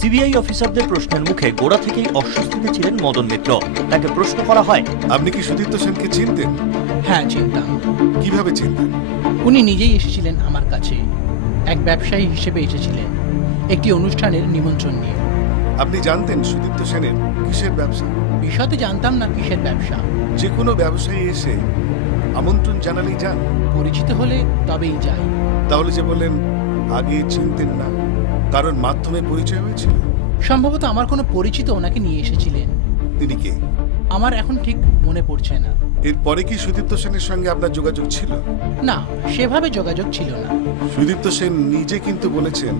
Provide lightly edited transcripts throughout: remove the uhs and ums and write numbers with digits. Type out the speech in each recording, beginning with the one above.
CBI অফিসারদের প্রশ্নের মুখে গোড়া থেকেই অস্বস্তিতে ছিলেন মদন মিত্র। তাকে প্রশ্ন করা হয়, আপনি কি সুদীপ্ত সেনকে চিনতেন? হ্যাঁ, চিনতাম। কিভাবে চিনতেন? উনি নিজেই এসেছিলেন আমার কাছে, এক ব্যবসায়ী হিসেবে এসেছিলেন একটি অনুষ্ঠানের নিমন্ত্রণ নিয়ে। আপনি জানতেন সুদীপ্ত সেনের কিসের ব্যবসা? বিশদে জানতাম না কিসের ব্যবসা। যে কোনো ব্যবসায়ী এসে আমন্ত্রণ জানালেই যান? পরিচিত হলে তবেই যাই। তাহলে যে বললেন আগে চিনতেন না, কারণ মাধ্যমে পরিচয় হয়েছিল? সম্ভবত আমার কোনো পরিচিত ওনাকে নিয়ে এসেছিলেন। তিনি কে? আমার এখন ঠিক মনে পড়ছে না। এরপরে কি সুদীপ্ত সেনের সঙ্গে আপনার যোগাযোগ ছিল? না, সেভাবে যোগাযোগ ছিল না। সুদীপ্ত সেন নিজে কিন্তু বলেছেন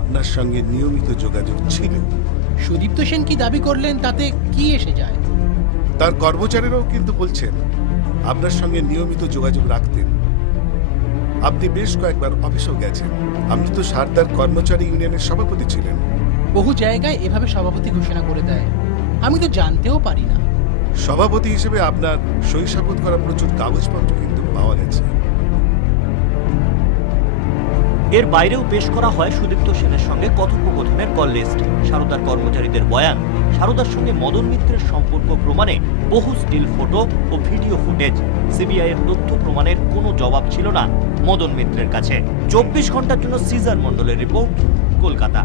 আপনার সঙ্গে নিয়মিত যোগাযোগ ছিল। সুদীপ্ত সেন কি দাবি করলেন তাতে কি এসে যায়? তার কর্মচারীরাও কিন্তু বলছেন আপনার সঙ্গে নিয়মিত যোগাযোগ রাখতেন। আপনি বেশ কয়েকবার অফিসেও গেছেন। আপনি তো সারদার কর্মচারী ইউনিয়নের সভাপতি ছিলেন। বহু জায়গায় এভাবে সভাপতি ঘোষণা করে দেয়, আমি তো জানতেও পারি না। সভাপতি হিসেবে আপনার শৈশাবোধ করা প্রচুর কাগজপত্র কিন্তু পাওয়া গেছে। এর বাইরেও পেশ করা হয় সুদীপ্ত সেনের সঙ্গে কথোপকথনের কল লিস্ট, সারদার কর্মচারীদের বয়ান, সারদার সঙ্গে মদন মিত্রের সম্পর্ক প্রমাণে বহু স্টিল ফটো ও ভিডিও ফুটেজ। সিবিআই এর তথ্য প্রমাণের কোনো জবাব ছিল না মদন মিত্রের কাছে। 24 ঘন্টার জন্য সিজার মণ্ডলের রিপোর্ট, কলকাতা।